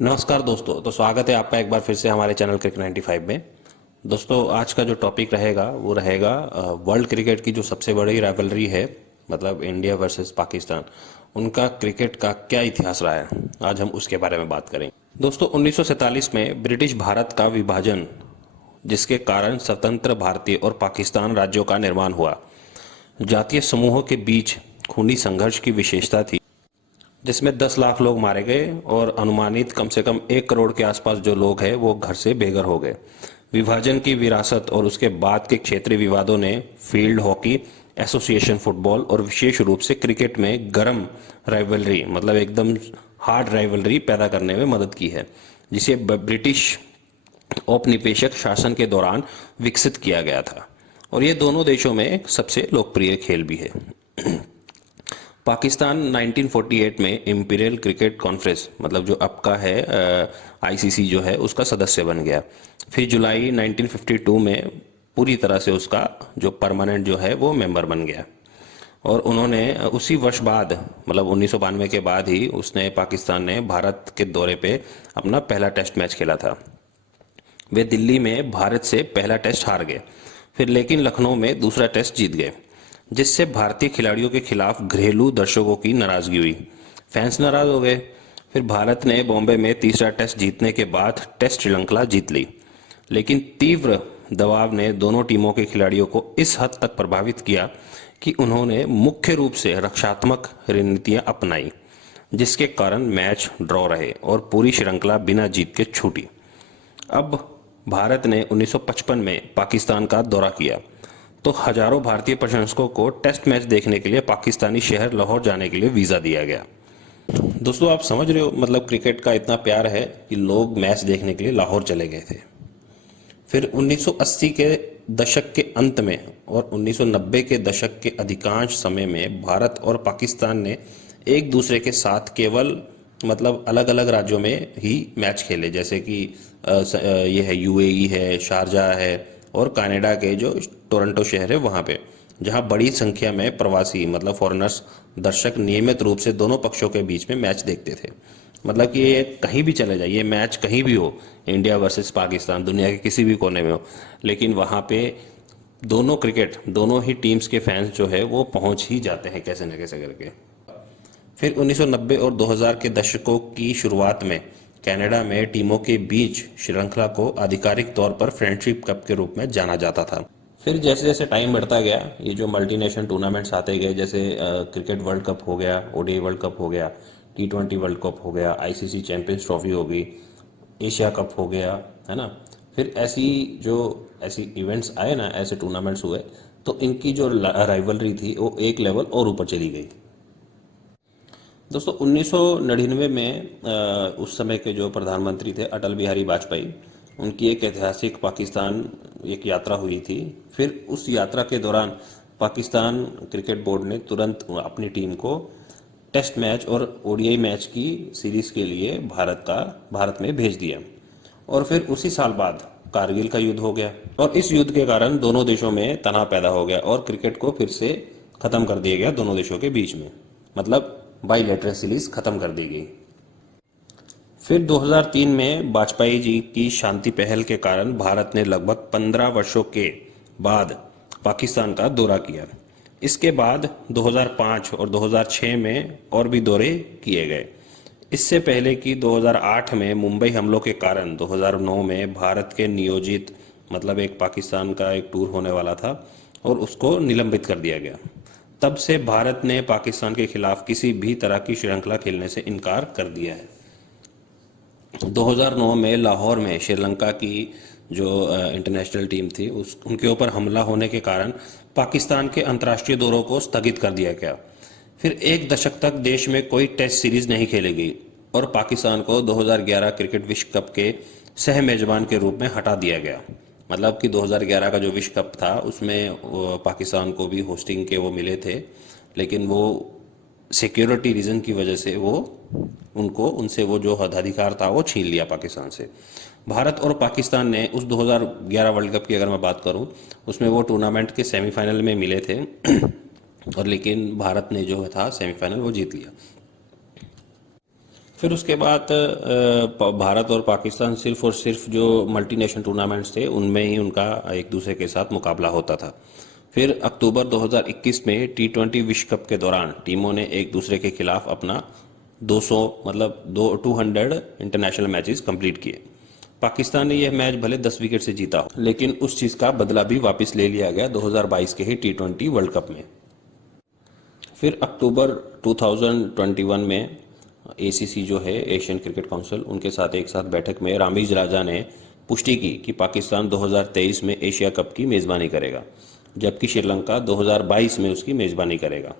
नमस्कार दोस्तों। तो स्वागत है आपका एक बार फिर से हमारे चैनल क्रिक 95 में। दोस्तों, आज का जो टॉपिक रहेगा वो रहेगा वर्ल्ड क्रिकेट की जो सबसे बड़ी राइवलरी है, मतलब इंडिया वर्सेस पाकिस्तान, उनका क्रिकेट का क्या इतिहास रहा है। आज हम उसके बारे में बात करेंगे। दोस्तों, 1947 में ब्रिटिश भारत का विभाजन, जिसके कारण स्वतंत्र भारतीय और पाकिस्तान राज्यों का निर्माण हुआ। जातीय समूहों के बीच खूनी संघर्ष की विशेषता थी, जिसमें 10 लाख लोग मारे गए और अनुमानित कम से कम 1 करोड़ के आसपास जो लोग हैं वो घर से बेघर हो गए। विभाजन की विरासत और उसके बाद के क्षेत्रीय विवादों ने फील्ड हॉकी, एसोसिएशन फुटबॉल और विशेष रूप से क्रिकेट में गर्म राइवलरी, मतलब एकदम हार्ड राइवलरी पैदा करने में मदद की है, जिसे ब्रिटिश औपनिवेशिक शासन के दौरान विकसित किया गया था। और ये दोनों देशों में सबसे लोकप्रिय खेल भी है। पाकिस्तान 1948 में इंपीरियल क्रिकेट कॉन्फ्रेंस, मतलब जो अब का है आईसीसी जो है, उसका सदस्य बन गया। फिर जुलाई 1952 में पूरी तरह से उसका जो परमानेंट जो है वो मेंबर बन गया। और उन्होंने उसी वर्ष बाद, मतलब 1992 के बाद ही पाकिस्तान ने भारत के दौरे पे अपना पहला टेस्ट मैच खेला था। वे दिल्ली में भारत से पहला टेस्ट हार गए, फिर लेकिन लखनऊ में दूसरा टेस्ट जीत गए, जिससे भारतीय खिलाड़ियों के खिलाफ घरेलू दर्शकों की नाराजगी हुई। फैंस नाराज हो गए। फिर भारत ने बॉम्बे में तीसरा टेस्ट जीतने के बाद टेस्ट श्रीलंका जीत ली, लेकिन तीव्र दबाव ने दोनों टीमों के खिलाड़ियों को इस हद तक प्रभावित किया कि उन्होंने मुख्य रूप से रक्षात्मक रणनीतियां अपनाई, जिसके कारण मैच ड्रॉ रहे और पूरी श्रृंखला बिना जीत के छूटी। अब भारत ने 1955 में पाकिस्तान का दौरा किया, तो हजारों भारतीय प्रशंसकों को टेस्ट मैच देखने के लिए पाकिस्तानी शहर लाहौर जाने के लिए वीज़ा दिया गया। दोस्तों, आप समझ रहे हो, मतलब क्रिकेट का इतना प्यार है कि लोग मैच देखने के लिए लाहौर चले गए थे। फिर 1980 के दशक के अंत में और 1990 के दशक के अधिकांश समय में भारत और पाकिस्तान ने एक दूसरे के साथ केवल, मतलब अलग अलग राज्यों में ही मैच खेले, जैसे कि ये है यूएई है, शारजाह है, और कनाडा के जो टोरंटो शहर है वहाँ पे, जहाँ बड़ी संख्या में प्रवासी, मतलब फॉरेनर्स दर्शक नियमित रूप से दोनों पक्षों के बीच में मैच देखते थे। मतलब कि ये कहीं भी चले जाइए, मैच कहीं भी हो, इंडिया वर्सेस पाकिस्तान, दुनिया के किसी भी कोने में हो, लेकिन वहाँ पे दोनों ही टीम्स के फैंस जो है वो पहुँच ही जाते हैं कैसे न कैसे करके। फिर 1990 और 2000 के दशकों की शुरुआत में कनाडा में टीमों के बीच श्रृंखला को आधिकारिक तौर पर फ्रेंडशिप कप के रूप में जाना जाता था। फिर जैसे जैसे टाइम बढ़ता गया, ये जो मल्टीनेशनल टूर्नामेंट्स आते गए, जैसे क्रिकेट वर्ल्ड कप हो गया, ओडीआई वर्ल्ड कप हो गया, टी20 वर्ल्ड कप हो गया, आईसीसी चैंपियंस ट्रॉफी हो गई, एशिया कप हो गया, है ना। फिर ऐसी इवेंट्स आए ना, ऐसे टूर्नामेंट्स हुए, तो इनकी जो राइवलरी थी वो एक लेवल और ऊपर चली गई। दोस्तों, 1999 में उस समय के जो प्रधानमंत्री थे अटल बिहारी वाजपेयी, उनकी एक ऐतिहासिक पाकिस्तान एक यात्रा हुई थी। फिर उस यात्रा के दौरान पाकिस्तान क्रिकेट बोर्ड ने तुरंत अपनी टीम को टेस्ट मैच और ओडीआई मैच की सीरीज के लिए भारत में भेज दिया। और फिर उसी साल बाद कारगिल का युद्ध हो गया, और इस युद्ध के कारण दोनों देशों में तनाव पैदा हो गया और क्रिकेट को फिर से खत्म कर दिया गया दोनों देशों के बीच में, मतलब बाईलेटरल सीरीज खत्म कर दी गई। फिर 2003 में वाजपेयी जी की शांति पहल के कारण भारत ने लगभग 15 वर्षों के बाद पाकिस्तान का दौरा किया। इसके बाद 2005 और 2006 में और भी दौरे किए गए। इससे पहले कि 2008 में मुंबई हमलों के कारण 2009 में भारत के नियोजित, मतलब एक पाकिस्तान का एक टूर होने वाला था और उसको निलंबित कर दिया गया। तब से भारत ने पाकिस्तान के खिलाफ किसी भी तरह की श्रृंखला खेलने से इनकार कर दिया है। 2009 में लाहौर में श्रीलंका की जो इंटरनेशनल टीम थी उनके ऊपर हमला होने के कारण पाकिस्तान के अंतर्राष्ट्रीय दौरों को स्थगित कर दिया गया। फिर एक दशक तक देश में कोई टेस्ट सीरीज नहीं खेली गई और पाकिस्तान को 2011 क्रिकेट विश्व कप के सह मेजबान के रूप में हटा दिया गया। मतलब कि 2011 का जो विश्व कप था उसमें पाकिस्तान को भी होस्टिंग के वो मिले थे, लेकिन वो सिक्योरिटी रीजन की वजह से उनसे वो जो हदाधिकार था वो छीन लिया पाकिस्तान से। भारत और पाकिस्तान ने उस 2011 वर्ल्ड कप की अगर मैं बात करूं, उसमें वो टूर्नामेंट के सेमीफाइनल में मिले थे और लेकिन भारत ने जो था सेमीफाइनल वो जीत लिया। फिर उसके बाद भारत और पाकिस्तान सिर्फ और सिर्फ जो मल्टीनेशनल टूर्नामेंट्स थे उनमें ही उनका एक दूसरे के साथ मुकाबला होता था। फिर अक्टूबर 2021 में T20 विश्व कप के दौरान टीमों ने एक दूसरे के खिलाफ अपना 200 मतलब 200 इंटरनेशनल मैचेस कंप्लीट किए। पाकिस्तान ने यह मैच भले 10 विकेट से जीता हो, लेकिन उस चीज़ का बदला भी वापस ले लिया गया 2022 के ही T20 वर्ल्ड कप में। फिर अक्टूबर 2021 में एसीसी जो है, एशियन क्रिकेट काउंसिल, उनके साथ एक साथ बैठक में रामीज राजा ने पुष्टि की कि पाकिस्तान 2023 में एशिया कप की मेज़बानी करेगा, जबकि श्रीलंका 2022 में उसकी मेज़बानी करेगा।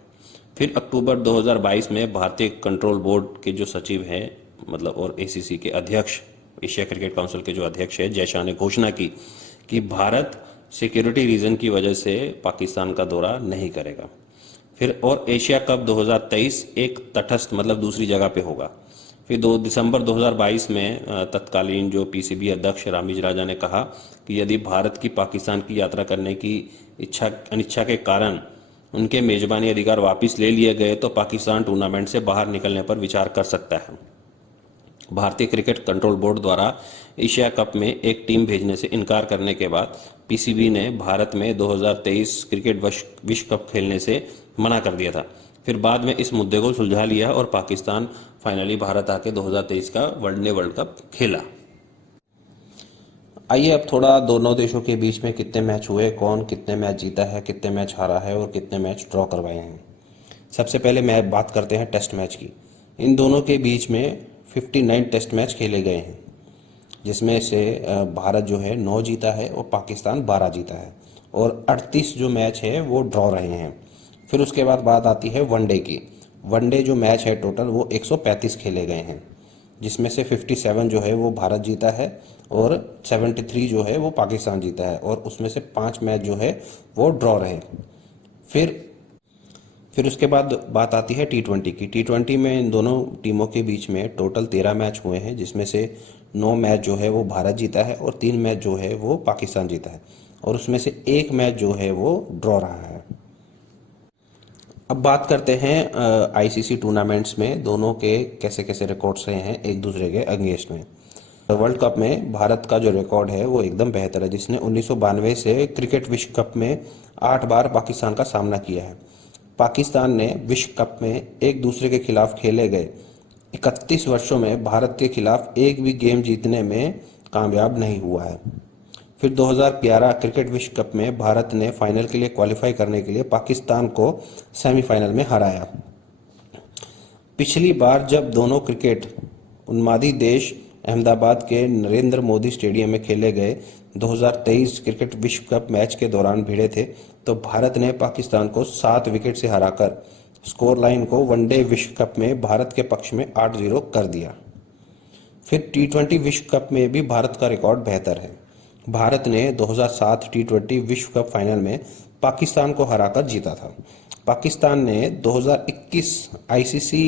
फिर अक्टूबर 2022 में भारतीय कंट्रोल बोर्ड के जो सचिव हैं मतलब और एसीसी के अध्यक्ष, एशिया क्रिकेट काउंसिल के जो अध्यक्ष है जय शाह ने घोषणा की कि भारत सिक्योरिटी रीजन की वजह से पाकिस्तान का दौरा नहीं करेगा। फिर और एशिया कप 2023 एक तटस्थ मतलब दूसरी जगह पे होगा। फिर 2 दिसंबर 2022 में तत्कालीन जो पीसीबी अध्यक्ष रामीज राजा ने कहा कि यदि भारत की पाकिस्तान की यात्रा करने की अनिच्छा के कारण उनके मेजबानी अधिकार वापस ले लिए गए तो पाकिस्तान टूर्नामेंट से बाहर निकलने पर विचार कर सकता है। भारतीय क्रिकेट कंट्रोल बोर्ड द्वारा एशिया कप में एक टीम भेजने से इनकार करने के बाद पीसीबी ने भारत में 2023 क्रिकेट विश्व कप खेलने से मना कर दिया था। फिर बाद में इस मुद्दे को सुलझा लिया और पाकिस्तान फाइनली भारत आके 2023 का वर्ल्ड कप खेला। आइए अब थोड़ा दोनों देशों के बीच में कितने मैच हुए, कौन कितने मैच जीता है, कितने मैच हारा है और कितने मैच ड्रॉ करवाए हैं। सबसे पहले मैं बात करते हैं टेस्ट मैच की। इन दोनों के बीच में 59 टेस्ट मैच खेले गए हैं, जिसमें से भारत जो है 9 जीता है और पाकिस्तान 12 जीता है और 38 जो मैच है वो ड्रॉ रहे हैं। फिर उसके बाद बात आती है वनडे की। वनडे जो मैच है टोटल वो 135 खेले गए हैं, जिसमें से 57 जो है वो भारत जीता है और 73 जो है वो पाकिस्तान जीता है और उसमें से 5 मैच जो है वो ड्रॉ रहे। फिर उसके बाद बात आती है T20 की। T20 में इन दोनों टीमों के बीच में टोटल 13 मैच हुए हैं, जिसमें से 9 मैच जो है वो भारत जीता है और 3 मैच जो है वो पाकिस्तान जीता है और उसमें से 1 मैच जो है वो ड्रॉ रहा है। अब बात करते हैं आईसीसी टूर्नामेंट्स में दोनों के कैसे कैसे रिकॉर्ड्स रहे हैं एक दूसरे के अगेंस्ट में। वर्ल्ड कप में भारत का जो रिकॉर्ड है वो एकदम बेहतर है, जिसने 1992 से क्रिकेट विश्व कप में 8 बार पाकिस्तान का सामना किया है। पाकिस्तान ने विश्व कप में एक दूसरे के खिलाफ खेले गए 31 वर्षों में भारत के खिलाफ एक भी गेम जीतने में कामयाब नहीं हुआ है। फिर 2011 क्रिकेट विश्व कप में भारत ने फाइनल के लिए क्वालिफाई करने के लिए पाकिस्तान को सेमीफाइनल में हराया। पिछली बार जब दोनों क्रिकेट उन्मादी देश अहमदाबाद के नरेंद्र मोदी स्टेडियम में खेले गए 2023 क्रिकेट विश्व कप मैच के दौरान भिड़े थे तो भारत ने पाकिस्तान को 7 विकेट से हराकर स्कोर लाइन को वनडे विश्व कप में भारत के पक्ष में 8-0 कर दिया। फिर T20 विश्व कप में भी भारत का रिकॉर्ड बेहतर है। भारत ने 2007 T20 विश्व कप फाइनल में पाकिस्तान को हराकर जीता था। पाकिस्तान ने 2021 ICC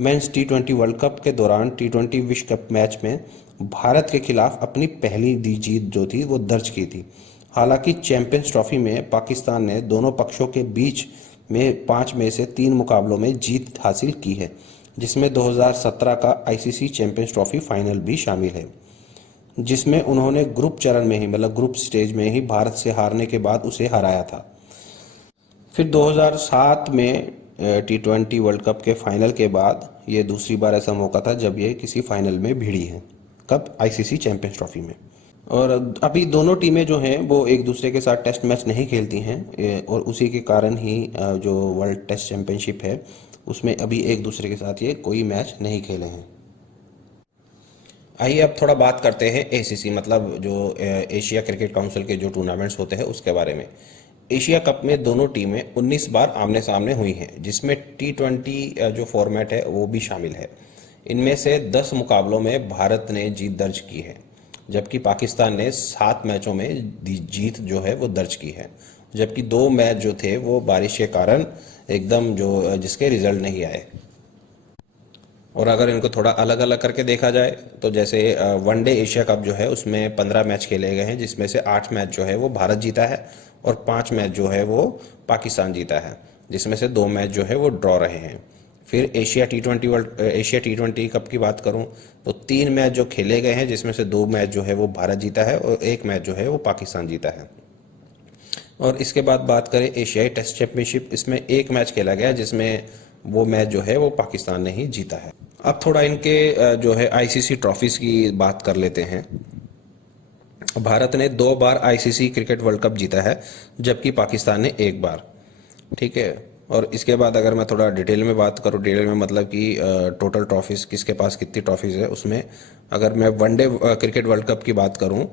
men's T20 world cup के दौरान T20 विश्व कप मैच में भारत के खिलाफ अपनी पहली जीत जो थी वो दर्ज की थी। हालांकि चैंपियंस ट्रॉफी में पाकिस्तान ने दोनों पक्षों के बीच में 5 में से 3 मुकाबलों में जीत हासिल की है, जिसमें 2017 का आईसीसी चैंपियंस ट्रॉफी फाइनल भी शामिल है, जिसमें उन्होंने ग्रुप चरण में ही मतलब ग्रुप स्टेज में ही भारत से हारने के बाद उसे हराया था। फिर 2007 में T20 वर्ल्ड कप के फाइनल के बाद ये दूसरी बार ऐसा मौका था जब ये किसी फाइनल में भिड़ी है। कब? आईसीसी चैंपियंस ट्रॉफी में। और अभी दोनों टीमें जो हैं वो एक दूसरे के साथ टेस्ट मैच नहीं खेलती हैं और उसी के कारण ही जो वर्ल्ड टेस्ट चैंपियनशिप है उसमें अभी एक दूसरे के साथ ये कोई मैच नहीं खेले हैं। आइए अब थोड़ा बात करते हैं एसीसी मतलब जो एशिया क्रिकेट काउंसिल के जो टूर्नामेंट्स होते हैं उसके बारे में। एशिया कप में दोनों टीमें 19 बार आमने सामने हुई हैं, जिसमें T20 जो फॉर्मेट है वो भी शामिल है। इनमें से 10 मुकाबलों में भारत ने जीत दर्ज की है, जबकि पाकिस्तान ने 7 मैचों में जीत जो है वो दर्ज की है, जबकि 2 मैच जो थे वो बारिश के कारण एकदम जो जिसके रिजल्ट नहीं आए। और अगर इनको थोड़ा अलग अलग करके देखा जाए तो जैसे वनडे एशिया कप जो है उसमें 15 मैच खेले गए हैं, जिसमें से 8 मैच जो है वो भारत जीता है और 5 मैच जो है वो पाकिस्तान जीता है, जिसमें से 2 मैच जो है वो ड्रॉ रहे हैं। फिर एशिया टी20 कप की बात करूं तो 3 मैच जो खेले गए हैं, जिसमें से 2 मैच जो है वो भारत जीता है और 1 मैच जो है वो पाकिस्तान जीता है। और इसके बाद बात करें एशियाई टेस्ट चैंपियनशिप, इसमें 1 मैच खेला गया जिसमें वो मैच जो है वो पाकिस्तान ने ही जीता है। अब थोड़ा इनके जो है आईसीसी ट्रॉफीज की बात कर लेते हैं। भारत ने 2 बार आईसीसी क्रिकेट वर्ल्ड कप जीता है, जबकि पाकिस्तान ने 1 बार। ठीक है। और इसके बाद अगर मैं थोड़ा डिटेल में बात करूँ, डिटेल में मतलब कि टोटल ट्रॉफीज किसके पास कितनी ट्रॉफीज है, उसमें अगर मैं वनडे क्रिकेट वर्ल्ड कप की बात करूँ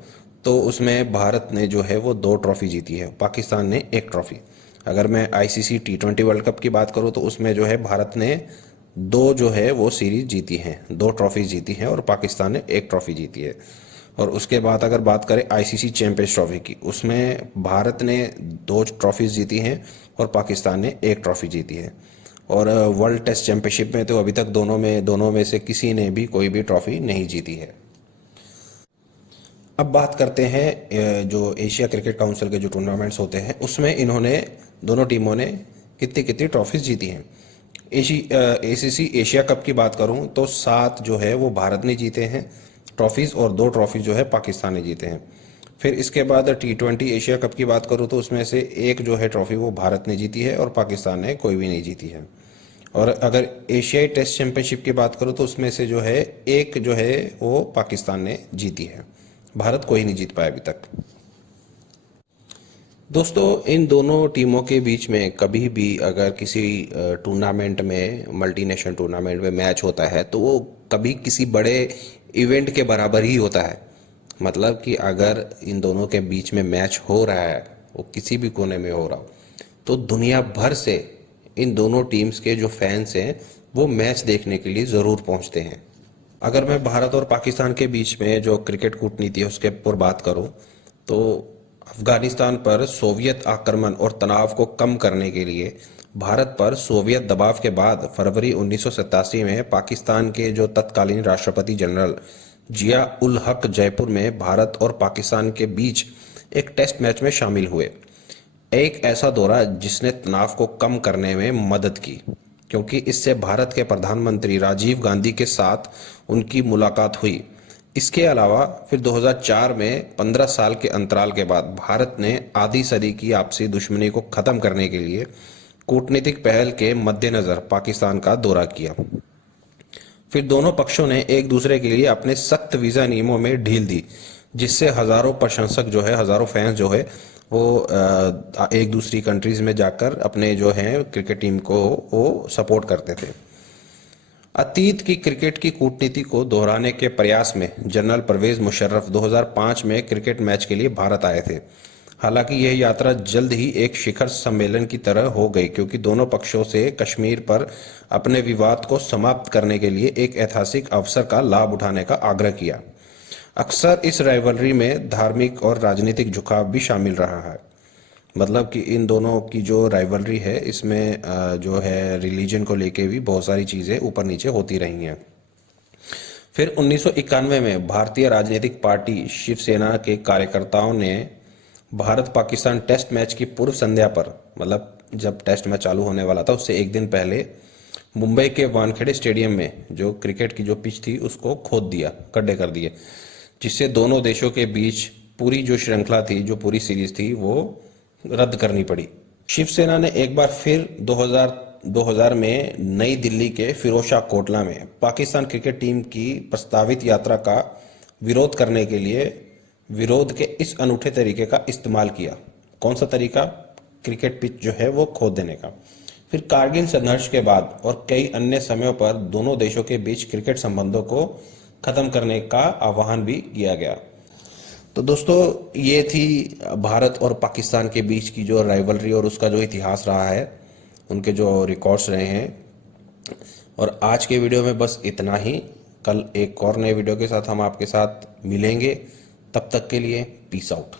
तो उसमें भारत ने जो है वो 2 ट्रॉफी जीती है, पाकिस्तान ने 1 ट्रॉफी। अगर मैं आईसीसी टी20 वर्ल्ड कप की बात करूँ तो उसमें जो है भारत ने 2 जो है वो सीरीज जीती हैं, 2 ट्रॉफी जीती हैं और पाकिस्तान ने 1 ट्रॉफी जीती है। और उसके बाद अगर बात करें आईसीसी चैंपियंस ट्रॉफी की, उसमें भारत ने 2 ट्रॉफीज जीती हैं और पाकिस्तान ने 1 ट्रॉफी जीती है। और वर्ल्ड टेस्ट चैंपियनशिप में तो अभी तक दोनों में से किसी ने भी कोई भी ट्रॉफी नहीं जीती है। अब बात करते हैं जो एशिया क्रिकेट काउंसिल के जो टूर्नामेंट्स होते हैं उसमें इन्होंने दोनों टीमों ने कितनी कितनी ट्रॉफीज जीती हैं। एसीसी एशिया कप की बात करूं तो 7 जो है वो भारत ने जीते हैं ट्रॉफीज और 2 ट्रॉफी जो है पाकिस्तान ने जीते हैं। फिर इसके बाद टी20 एशिया कप की बात करूं तो उसमें से 1 जो है ट्रॉफी वो भारत ने जीती है और पाकिस्तान ने कोई भी नहीं जीती है। और अगर एशियाई टेस्ट चैंपियनशिप की बात करूं तो उसमें से जो है 1 जो है वो पाकिस्तान ने जीती है, भारत कोई नहीं जीत पाया अभी तक। दोस्तों, इन दोनों टीमों के बीच में कभी भी अगर किसी टूर्नामेंट में, मल्टीनेशनल टूर्नामेंट में मैच होता है तो वो कभी किसी बड़े इवेंट के बराबर ही होता है। मतलब कि अगर इन दोनों के बीच में मैच हो रहा है, वो किसी भी कोने में हो रहा हो, तो दुनिया भर से इन दोनों टीम्स के जो फैंस हैं वो मैच देखने के लिए ज़रूर पहुंचते हैं। अगर मैं भारत और पाकिस्तान के बीच में जो क्रिकेट कूटनीति है उसके ऊपर बात करूं तो अफगानिस्तान पर सोवियत आक्रमण और तनाव को कम करने के लिए भारत पर सोवियत दबाव के बाद फरवरी 1987 में पाकिस्तान के जो तत्कालीन राष्ट्रपति जनरल जिया उल हक जयपुर में भारत और पाकिस्तान के बीच एक टेस्ट मैच में शामिल हुए। एक ऐसा दौरा जिसने तनाव को कम करने में मदद की, क्योंकि इससे भारत के प्रधानमंत्री राजीव गांधी के साथ उनकी मुलाकात हुई। इसके अलावा फिर 2004 में 15 साल के अंतराल के बाद भारत ने आधी सदी की आपसी दुश्मनी को खत्म करने के लिए कूटनीतिक पहल के मद्देनजर पाकिस्तान का दौरा किया। फिर दोनों पक्षों ने एक दूसरे के लिए अपने सख्त वीजा नियमों में ढील दी, जिससे हजारों प्रशंसक जो है, हजारों फैंस जो है वो एक दूसरी कंट्रीज में जाकर अपने जो है क्रिकेट टीम को वो सपोर्ट करते थे। अतीत की क्रिकेट की कूटनीति को दोहराने के प्रयास में जनरल परवेज मुशर्रफ 2005 में क्रिकेट मैच के लिए भारत आए थे। हालांकि यह यात्रा जल्द ही एक शिखर सम्मेलन की तरह हो गई, क्योंकि दोनों पक्षों से कश्मीर पर अपने विवाद को समाप्त करने के लिए एक ऐतिहासिक अवसर का लाभ उठाने का आग्रह किया। अक्सर इस राइवलरी में धार्मिक और राजनीतिक झुकाव भी शामिल रहा है। मतलब कि इन दोनों की जो राइवलरी है इसमें जो है रिलीजन को लेके भी बहुत सारी चीज़ें ऊपर नीचे होती रही हैं। फिर 1991 में भारतीय राजनीतिक पार्टी शिवसेना के कार्यकर्ताओं ने भारत पाकिस्तान टेस्ट मैच की पूर्व संध्या पर, मतलब जब टेस्ट मैच चालू होने वाला था उससे एक दिन पहले, मुंबई के वानखेड़े स्टेडियम में जो क्रिकेट की जो पिच थी उसको खोद दिया, गड्ढे कर दिए, जिससे दोनों देशों के बीच पूरी जो श्रृंखला थी, जो पूरी सीरीज थी, वो रद्द करनी पड़ी। शिवसेना ने एक बार फिर 2000 में नई दिल्ली के फिरोजशाह कोटला में पाकिस्तान क्रिकेट टीम की प्रस्तावित यात्रा का विरोध करने के लिए विरोध के इस अनूठे तरीके का इस्तेमाल किया। कौन सा तरीका? क्रिकेट पिच जो है वो खोद देने का। फिर कारगिल संघर्ष के बाद और कई अन्य समयों पर दोनों देशों के बीच क्रिकेट संबंधों को खत्म करने का आह्वान भी किया गया। तो दोस्तों, ये थी भारत और पाकिस्तान के बीच की जो राइवलरी और उसका जो इतिहास रहा है, उनके जो रिकॉर्ड्स रहे हैं। और आज के वीडियो में बस इतना ही। कल एक और नए वीडियो के साथ हम आपके साथ मिलेंगे। तब तक के लिए पीस आउट।